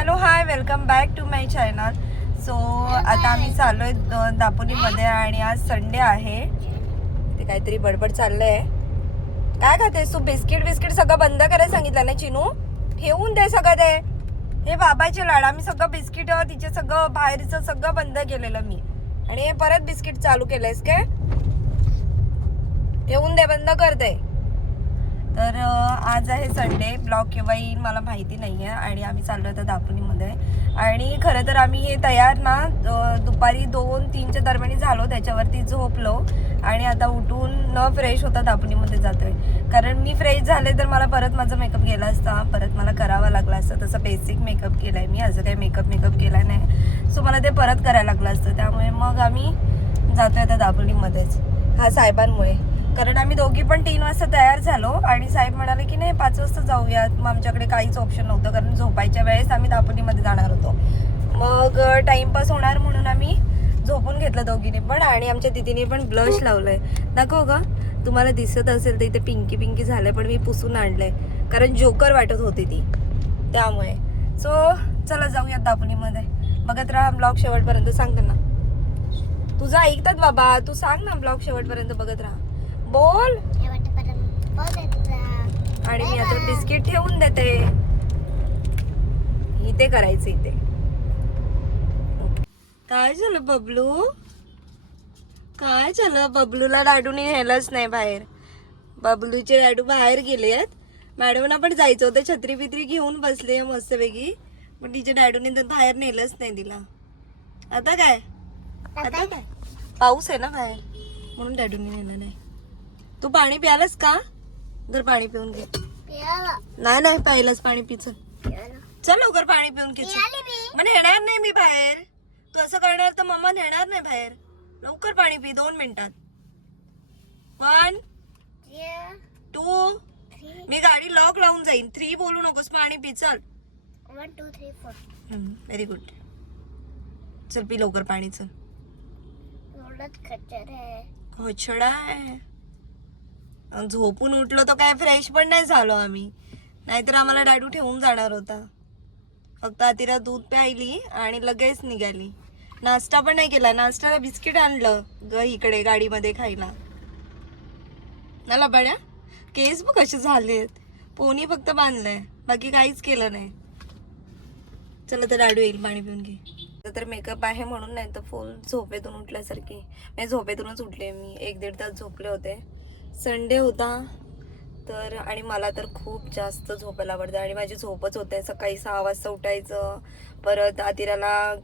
Hello hi, welcome back to my channel. So आता आम्ही चाललो आहे दापोलीमध्ये आणि आज संडे आहे. ते काहीतरी बडबड चाललंय. काय खातेस तू? बिस्किट सगळं बंद करायला सांगितलं ना चिनू. ठेवून दे सगळं ते. हे बाबाचे लाड. आम्ही सगळं बिस्किट तिचे सगळं बाहेरचं सगळं बंद केलेलं मी. आणि हे परत बिस्किट चालू केलंयस काय? ठेवून दे, बंद कर दे. तर आज आहे संडे. ब्लॉग केव्हा येईल मला माहिती नाही आहे. आणि आम्ही चाललो होतो दापोलीमध्ये. आणि खरं तर आम्ही हे तयार ना दुपारी 2-3च्या दरम्यान झालो. त्याच्यावरती झोपलो आणि आता उठून न फ्रेश होता दापोलीमध्ये जातोय. कारण मी फ्रेश झाले तर मला परत माझा मेकअप गेला असता, परत मला करावा लागला असता. तसं बेसिक मेकअप केलाय मी, असं काही मेकअप केलाय नाही. सो मला ते परत करायला लागलं असतं. त्यामुळे मग आम्ही जातोय आता दापोलीमध्येच, हा साहेबांमुळे. कारण आम्ही दोघी पण 3 वाजता तयार झालो आणि साहेब म्हणाले की नाही 5 वाजता जाऊयात. मग आमच्याकडे काहीच ऑप्शन नव्हतं, कारण झोपायच्या वेळेस आम्ही दापोलीमध्ये जाणार होतो. मग टाइमपास होणार म्हणून आम्ही झोपून घेतलं दोघीने पण. आणि आमच्या दीदीने पण ब्लश लावलंय. दाखव का, तुम्हाला दिसत असेल तर इथे पिंकी झालंय, पण मी पुसून आणलंय कारण जोकर वाटत होती ती, त्यामुळे. सो चला जाऊयात दापोलीमध्ये. बघत राहा ब्लॉग शेवटपर्यंत. सांगते ना, तुझं ऐकतात बाबा, तू सांग ना. ब्लॉग शेवटपर्यंत बघत राहा. बोल. आणि मी आता बिस्किट ठेवून देते. इथे करायचं इथे. काय झालं बबलू? काय झालं? बबलूला डाडूने नेलंच नाही बाहेर. बबलूचे डाडू बाहेर गेलेत. मॅडमना पण जायचं होतं, छत्री बित्री घेऊन बसले मस्तपैकी, पण तिच्या डाडूने तर बाहेर नेलंच नाही तिला. आता काय पाऊस आहे ना बाहेर, म्हणून डॅडूने नेलं नाही. तू पाणी प्यालस का? जर पाणी पिऊन घे. नाही पहिलंच पाणी पिच. चल लवकर पाणी पिऊन घे. मग नेणार नाही मी बाहेर. तू असं करणार तर मम्मा नेणार नाही बाहेर. लवकर पाणी पी 2 मिनिटात. 1 2 मी गाडी लॉक लावून जाईन. 3 बोलू नकोस, पाणी पी. चल 1 2 3 4. Very good. चल पी लवकर पाणी. चल. खचडा आहे. झोपून उठलो तर काय फ्रेश पण नाही झालो आम्ही, नाहीतर आम्हाला डाडू ठेवून जाणार होता. फक्त आतिरा दूध प्यायली आणि लगेच निघाली. नाश्ता पण नाही केला. नाश्त्याला बिस्किट आणलं इकडे गाडीमध्ये खायला. मला बड्या केस बघ कसे झालेत. पोनी फक्त बांधलंय, बाकी काहीच केलं नाही. चला तर डाडू येईल, पाणी पिऊन घे. तर मेकअप आहे म्हणून, नाही तर फुल झोपेतून उठल्यासारखी. मी झोपेतूनच उठले. मी 1-1.5 तास झोपले होते. संडे होता तर. आणि मला तर खूप जास्त झोपायला आवडतं आणि माझी झोपच होते. सकाळी 6 वाजता उठायचं, परत आतिराला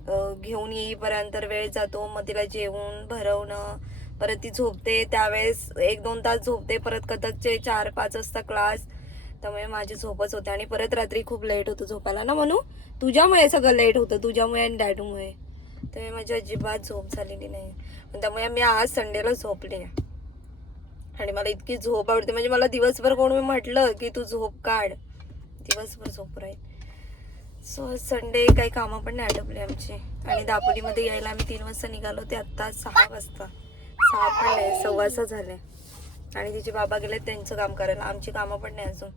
घेऊन येईपर्यंत वेळ जातो. मग तिला जेवून भरवणं, परत ती झोपते त्यावेळेस 1-2 तास झोपते. परत कथकचे 4-5 वाजता क्लास, त्यामुळे माझी झोपच होते. आणि परत रात्री खूप लेट होतं झोपायला ना म्हणू. तुझ्यामुळे सगळं लेट होतं, तुझ्यामुळे आणि डॅडूमुळे. त्यामुळे माझी अजिबात झोप झालेली नाही. त्यामुळे मी आज संडेला झोपले. आणि मला इतकी झोप आवडते, म्हणजे मला दिवसभर कोणी म्हटलं की तू झोप काढ, दिवसभर झोप राहील. सो संडे काही कामं पण नाही आटपले आमचे. आणि दापोलीमध्ये यायला आम्ही 3 वाजता निघालो, ते आत्ता 6 वाजता. 6 पण नाही, 6:15 झाले. आणि तिचे बाबा गेले त्यांचं काम करायला. आमची कामं पण नाही अजून.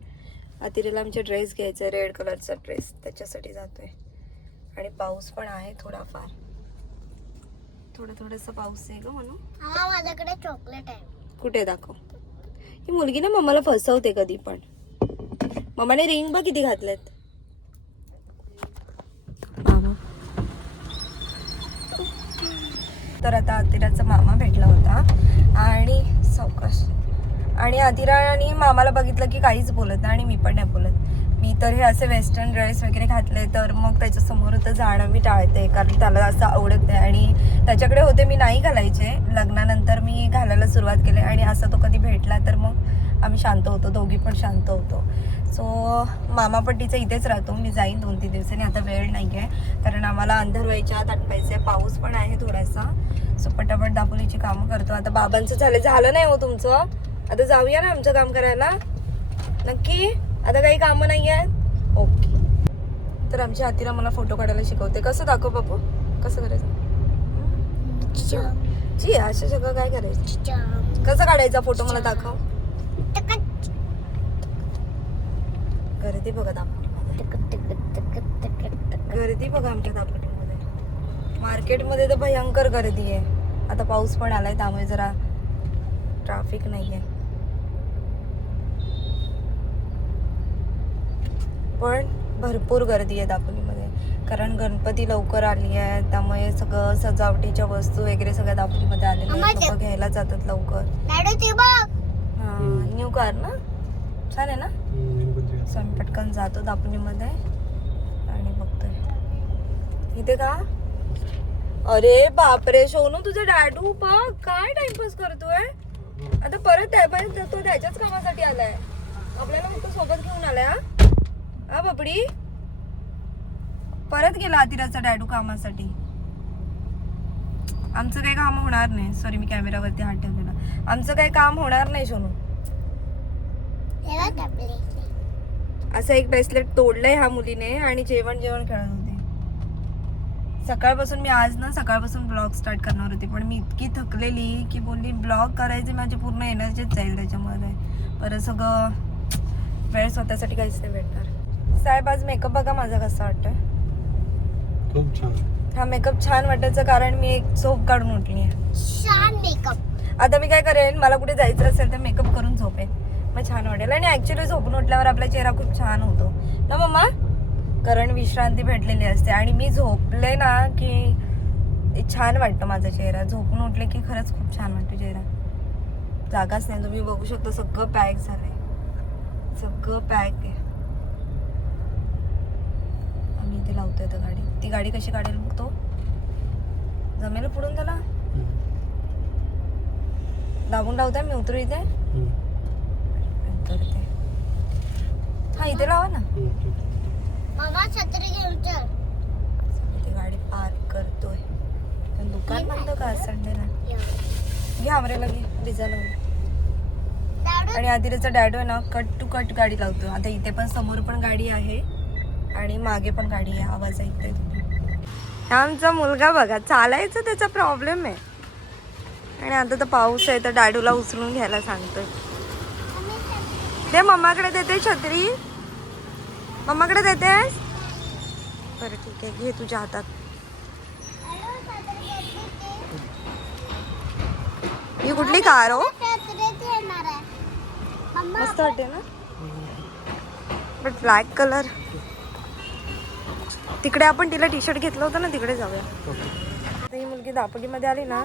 आतिरेला आमचे ड्रेस घ्यायचा आहे, रेड कलरचा ड्रेस, त्याच्यासाठी जातोय. आणि पाऊस पण आहे थोडाफार, थोडासा पाऊस आहे ग म्हणून. माझ्याकडे चॉकलेट आहे. कुठे? दाखव. ही मुलगी ना मम्माला फसवते कधी पण. मम्माने रिंग बघ किती घातलेत. तर आता आतिराचा मामा भेटला होता आणि सावकाश. आणि आतिराने मामाला बघितलं की काहीच बोलत नाही आणि मी पण नाही बोलत. मी तर हे असे वेस्टर्न ड्रेस वगैरे घातले तर मग त्याच्यासमोर तर जाणं मी टाळते, कारण त्याला असं आवडत नाही. आणि त्याच्याकडे होते मी नाही घालायचे. लग्नानंतर मी घालायला सुरुवात केली आणि असं तो कधी भेटला तर मग आम्ही शांत होतो, दोघी पण शांत होतो. सो मामापट्टीचा इथेच राहतो. मी जाईन 2-3 दिवसांनी. आता वेळ नाही आहे कारण आम्हाला अंधार व्हायच्या आत आटपायचं आहे. पाऊस पण आहे थोडासा. सो पटापट दापोलीची कामं करतो. आता बाबांचं झालं नाही हो तुमचं? आता जाऊया ना आमचं काम करायला नक्की. आता काही कामं नाही आहेत. ओके. तर आमची आतिरा मला फोटो काढायला शिकवते. कसं दाखव बापू, कसं करायचं? जी अशा सगळं काय करायचं, कसं काढायचा फोटो मला दाखव. करते बघा दाखव. गर्दी बघा आमच्या दापोलीमध्ये. मार्केटमध्ये तर भयंकर गर्दी आहे. आता पाऊस पण आलाय त्यामुळे जरा ट्रॅफिक नाही आहे. पण भरपूर गर्दी आहे दापोलीमध्ये, कारण गणपती लवकर आली आहे. त्यामुळे सगळं सजावटीच्या वस्तू वगैरे सगळ्या दापोलीमध्ये आलेल्या आहेत. लोक घ्यायला जातात लवकर. हा, न्यू कार ना, छान आहे ना. सो आम्ही पटकन जातो दापोलीमध्ये आणि बघतोय इथे का. अरे बापरे सोनू, तुझा डॅडू बघ काय टाइमपास करतोय. आता परत तो त्याच्याच कामासाठी आलाय, आपल्याला फक्त सोबत घेऊन आलाय. हा बापडी, परत गेला आतिराचा डॅडू कामासाठी. आमचं काही काम होणार नाही. सॉरी, मी कॅमेरावरती हात ठेवलेला. आमचं काही काम होणार नाही सोनू. असं एक ब्रेसलेट तोडलंय ह्या मुलीने आणि जेवण खेळत होते. सकाळपासून मी आज ना सकाळपासून ब्लॉग स्टार्ट करणार होती, पण मी इतकी थकलेली की बोलली ब्लॉग करायचे माझी पूर्ण एनर्जीच जाईल त्याच्यामध्ये. परत सगळं वेळ स्वतःसाठी काहीच नाही भेटणार. साहेब आज मेकअप बघा माझा कसा वाटतोय. खूप छान. हा मेकअप छान वाटायचं कारण मी एक झोप काढून उठली आहे. छान मेकअप. आता मी काय करेन, मला कुठे जायचं असेल तर मेकअप करून झोपेन, मग छान वाटेल. आणि ऍक्च्युली झोपून उठल्यावर आपला चेहरा खूप छान होतो ना मम्मा, कारण विश्रांती भेटलेली असते. आणि मी झोपले ना की छान वाटतं माझा चेहरा. झोपून उठले की खरंच खूप छान वाटतो चेहरा. जागाच नाही, तुम्ही बघू शकता सगळं पॅक झालंय, सगळं पॅक आहे. आम्ही इथे लावतोय तर गाडी, ती गाडी कशी काढेल मग तो जमेल पुढून त्याला. दाबून लावताय, मी उतरू इथे करते. हा इथे लावा ना. मामा छत्री घेऊन चल. इथे गाडी पार्क करतोय. पण दुकान बंद का संडेला. घे आमरेला, घे डिझेल. आणि आदिराचा डॅडो आहे ना कट टू कट गाडी लावतो. आता इथे पण समोर पण गाडी आहे आणि मागे पण गाडी आहे. आवाज ऐकतोय तुम्ही. आमचा मुलगा बघा, चालायचं त्याचा प्रॉब्लेम आहे. आणि आता तर पाऊस आहे तर डॅडूला उचलून घ्यायला सांगतोय. दे मम्माकडे, देते छत्री, मम्माकडे देतेस. बरं ठीक आहे, घे तुझ्या हातात. ही कुठली कार हो, मस्त वाटते ना. But black colour. तिकडे आपण तिला टी शर्ट घेतलं होतं ना, तिकडे जाऊया. ही मुलगी दापोलीमध्ये आली ना.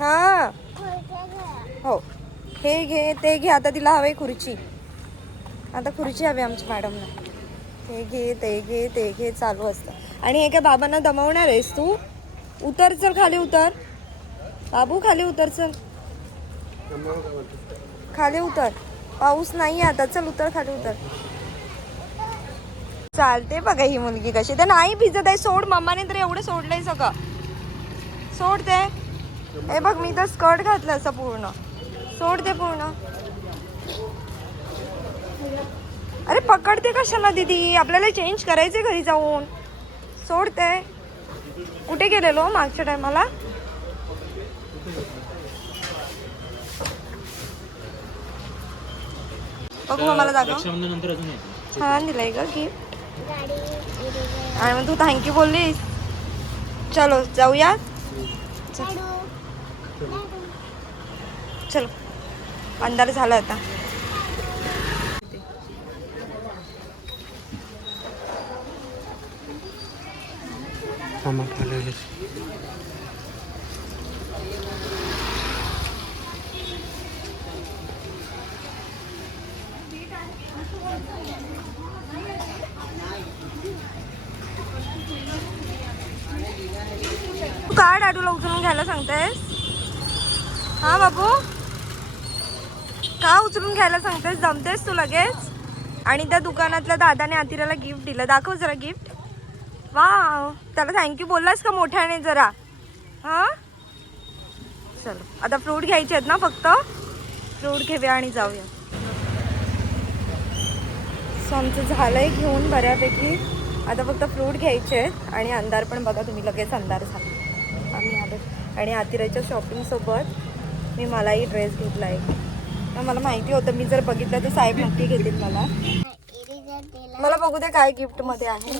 हा हो, हे घे ते घे. आता तिला हवी खुर्ची, आता खुर्ची हवी आमच्या मॅडमला. हे घे ते घे ते घे चालू असतं. आणि हे काय बाबांना दमवणार आहेस तू. उतर, चल खाली उतर बाबू, खाली उतर, चल खाली उतर. पाऊस नाही आता, चल उतर खाली उतर. चालते बघा ही मुलगी कशी. तर नाही भिजत आहे, सोड. मम्माने तर एवढं सोडलंय सगळं, सोड ते. हे बघ मी तर स्कर्ट घातलं असं पूर्ण, सोड ते पूर्ण. अरे पकडते कशाला दीदी, आपल्याला चेंज करायचे घरी जाऊन. सोड ते. कुठे गेलेलो मागच्या टायमाला. बघ मला दाखव. छान दिलंय ग गिफ्ट. आणि मग तू थँक्यू बोललीस. चलो जाऊया. चलो, अंधार झाला आता. तू का डॅडूला उचलून घ्यायला सांगतेस. हा बाबू, का उचलून घ्यायला सांगतेस. जमतेस तू लगेच. आणि त्या दुकानातल्या दादाने आतिराला गिफ्ट दिलं. दाखव जरा गिफ्ट. वाव, त्याला थँक्यू बोललास का मोठ्याने जरा. हा चलो, आता फ्रूट घ्यायचे आहेत ना, फक्त फ्रूट घेऊया आणि जाऊया. सो आमचं झालंय घेऊन बऱ्यापैकी. आता फक्त फ्रूट घ्यायचे आहेत. आणि अंधार पण बघा तुम्ही, लगेच अंधार झाला. आम्ही आलो. आणि आतिराच्या शॉपिंगसोबत मी मलाही ड्रेस घेतला आहे. मला माहिती होतं मी जर बघितलं तर साहेब नक्की घेतील मला. मला बघू दे काय गिफ्टमध्ये आहे.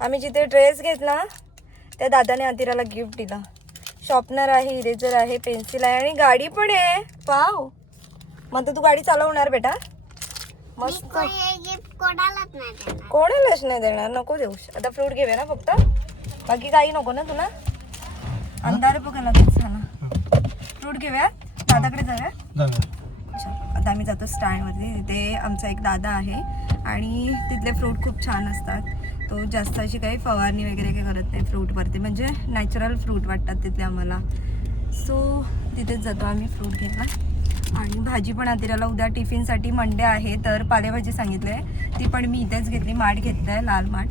आम्ही जिथे ड्रेस घेतला त्या दादाने आतिराला गिफ्ट दिला. शॉर्पनर आहे, इरेजर आहे, पेन्सिल आहे आणि गाडी पण आहे. वाव. मग तर तू गाडी चालवणार बेटा. मस्त. हे गिफ्ट कोणालाच नाही देणार. कोणालाच नाही देणार, नको देऊस. आता फ्रूट घेऊया ना फक्त, बाकी काही नको ना तुला. अंधार बघा लगेच झाला. फ्रूट घेऊया, दादाकडे जाऊया. चल, आता आम्ही जातो स्टँडवरती. तिथे आमचा एक दादा आहे आणि तिथले फ्रूट खूप छान असतात. तो जास्त अशी काही फवारणी वगैरे काही करत नाही फ्रूटवरती, म्हणजे नॅचरल फ्रूट वाटतात तिथले आम्हाला. सो तिथेच जातो आम्ही फ्रूट घ्यायला. आणि भाजी पण आतिराला उद्या टिफिनसाठी मंडे आहे, तर पालेभाजी सांगितली आहे, ती पण मी इथेच घेतली. माठ घेतलं आहे, लाल माठ.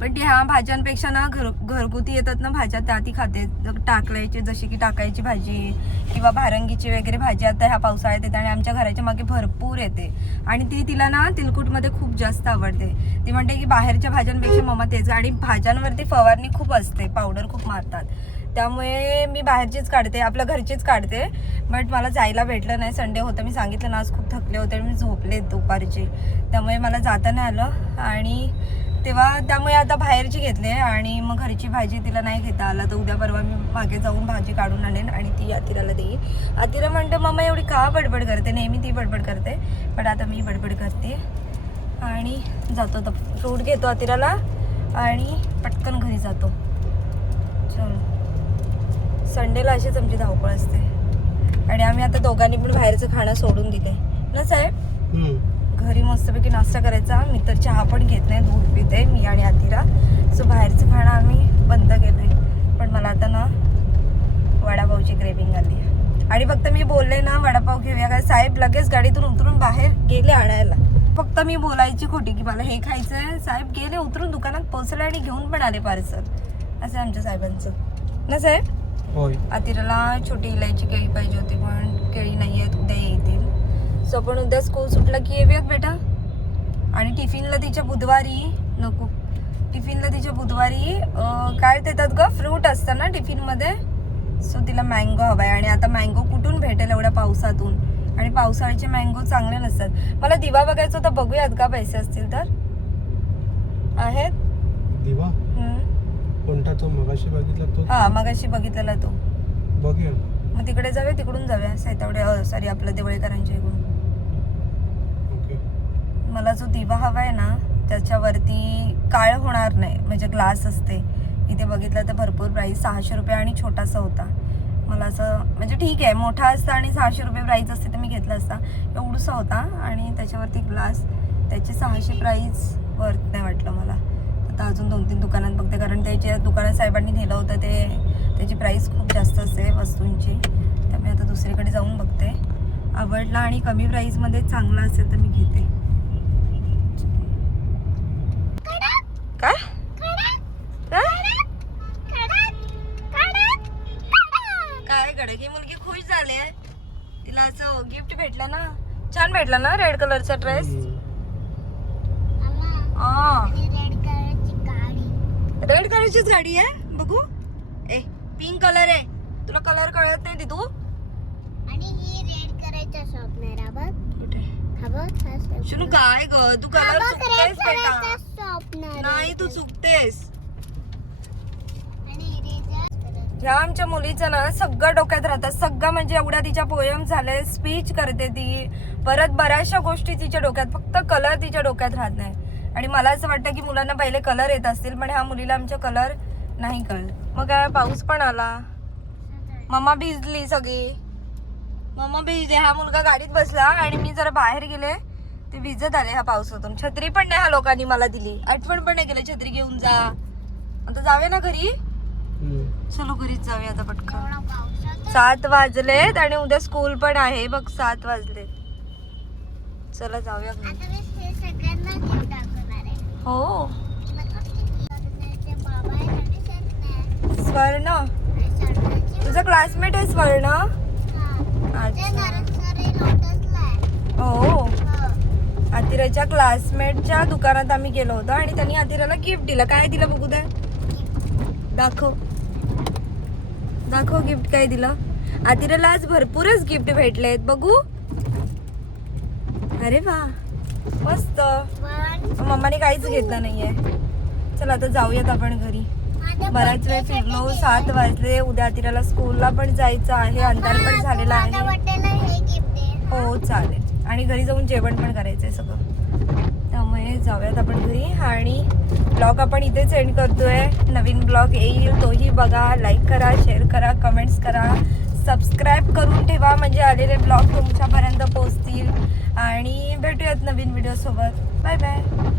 पण ती ह्या भाज्यांपेक्षा ना घरगुती येतात ना भाज्या, त्या ती खाते. टाकल्याची, जशी की टाकायची भाजी किंवा भारंगीची वगैरे भाजी आता ह्या पावसाळ्यात येते आणि आमच्या घराच्या मागे भरपूर येते. आणि ती तिला ना तिलकुटमध्ये खूप जास्त आवडते. ती म्हणते की बाहेरच्या भाज्यांपेक्षा मम्मा तेच. आणि भाज्यांवरती फवारणी खूप असते, पावडर खूप मारतात, त्यामुळे मी बाहेरचीच काढते, आपल्या घरचीच काढते. बट मला जायला भेटलं नाही. संडे होतं, मी सांगितलं ना, आज खूप थकले होते, मी झोपले दुपारची, त्यामुळे मला जाता नाही आलं. आणि त्यामुळे आता बाहेरची घेतली आणि मग घरची भाजी तिला नाही घेता आला, तर उद्या परवा मी मागे जाऊन भाजी काढून आणेन आणि ती आतिराला देईन. आतिरा म्हणते मम्मा एवढी का बडबड करते, नेहमी ती बडबड करते, पण आता मी बडबड करते. आणि जातो तर फ्रूट घेतो आतिराला आणि पटकन घरी जातो. चल, संडेला अशीच आमची धावपळ असते. आणि आम्ही आता दोघांनी पण बाहेरचं खाणं सोडून दिले ना साहेब. घरी मस्तपैकी नाश्ता करायचा. मी तर चहा पण घेत नाही, दूध पिते मी आणि आतिरा. सो बाहेरचं खाणं आम्ही बंद केलंय. पण मला आता ना वडापावची क्रेविंग आली आहे. आणि फक्त मी बोलले ना वडापाव घेऊया काय, साहेब लगेच गाडीतून उतरून बाहेर गेले आणायला. फक्त मी बोलायची खोटी की मला हे खायचं आहे, साहेब गेले उतरून दुकानात पोहोचले आणि घेऊन पण आले पार्सल. असं आमच्या साहेबांचं ना साहेब. आतिराला छोटी इलायची केळी पाहिजे होती, पण केळी नाही आहेत, उद्या येतील. सो आपण उद्या स्कूल सुटला की येऊयात बेटा. आणि टिफिनला तिच्या बुधवारी नको, टिफिनला तिच्या बुधवारी काय देतात ग, फ्रूट असतं ना टिफिनमध्ये. सो तिला मँगो हवा आहे. आणि आता मँगो कुठून भेटेल एवढ्या पावसातून, आणि पावसाळ्याचे मँगो चांगले नसतात. मला दिवा बघायचा होता, बघूयात का पैसे असतील तर. आहेत दिवा कोणता, तो मगाशी बघितला तो? हा, मगाशी बघितलेला तो. बघूया मग तिकडे जाऊया, तिकडून जाऊया सैतावडे, सॉरी आपलं देवळेकरांच्या इकडून. मला जो दिवा हवा आहे ना त्याच्यावरती काळ होणार नाही, म्हणजे ग्लास असते. इथे बघितलं तर भरपूर प्राईस, 600 रुपये आणि छोटासा होता. मला असं म्हणजे ठीक आहे, मोठा असता आणि 600 रुपये प्राईस असते तर मी घेतला असता. एवढूसा होता आणि त्याच्यावरती ग्लास, त्याचे 600 प्राईस वर्थ नाही वाटलं मला. आता अजून 2-3 दुकानात बघते, कारण त्याच्या दुकानात साहेबांनी नेलं होतं त्याची प्राईस खूप जास्त असते वस्तूंची. त्यामुळे आता दुसरीकडे जाऊन बघते. आवडला आणि कमी प्राईसमध्ये चांगला असेल तर मी घेते. काय काय गडकी मुलगी खुश झाली, तिला असं गिफ्ट भेटलं ना, छान भेटला ना रेड कलरचा ड्रेस. रेड कलरचीच गाडी आहे, बघू. ए पिंक कलर आहे, तुला कलर कळत नाही तू. आणि ही रेड करायचा स्वप्न बघ. कुठे शुनू, काय ग तू कलर चुकतेस बेटा. नाही तू चुकतेस. ह्या आमच्या मुलीचं ना सगळं डोक्यात राहतात, सगळं म्हणजे एवढ्या तिच्या पोयम झाले, स्पीच करते ती, परत बऱ्याचशा गोष्टी तिच्या डोक्यात, फक्त कलर तिच्या डोक्यात राहत नाही. आणि मला असं वाटतं की मुलांना पहिले कलर येत असतील, पण ह्या मुलीला आमच्या कलर नाही कळत. मग काय पाऊस पण आला, मम्मा भिजली सगळी, मम्मा भिजली. हा मुलगा गाडीत बसला आणि मी जरा बाहेर गेले, ते भिजत आले ह्या पावसातून. छत्री पण नाही ह्या लोकांनी मला दिली, आठवण पण नाही केलं छत्री घेऊन जा. आता जावे ना घरी, चलो घरीच जाऊया आता पटकन. 7 वाजलेत आणि उद्या स्कूल पण आहे बघ, 7 वाजलेत. चला जाऊया घरी. हो स्वर्ण, तुझा क्लासमेट आहे स्वर्ण. हो, आतिराच्या क्लासमेटच्या दुकानात आम्ही गेलो होतो आणि त्यांनी आतिराला गिफ्ट दिलं. काय दिलं बघू दे, दाखव दाखव गिफ्ट काय दिलं. आतिराला आज भरपूरच गिफ्ट भेटलेत, बघू. अरे वा मस्त. मम्माने काहीच घेतलं नाहीये. चला आता जाऊयात आपण घरी. माझ्या बराच वेळ birthday फिरलो, साठी 7 वाजले. उद्या तिला स्कूलला पण जायचं आहे, अंधार पण झालेला माझ्या आहे. बर्थडेला हे गिफ्ट दे. हो चालेल. आणि घरी जाऊन जेवण पण करायचंय सगळं, त्यामुळे जाऊयात आपण घरी. आणि ब्लॉग आपण इथेच एंड करतोय. नवीन ब्लॉग येईल, तोही बघा. लाईक करा, शेअर करा, कमेंट्स करा, सबस्क्राईब करून ठेवा, म्हणजे आलेले ब्लॉग तुमच्यापर्यंत पोहोचतील. आणि भेटूयात नवीन व्हिडिओ सोबत. Bye bye.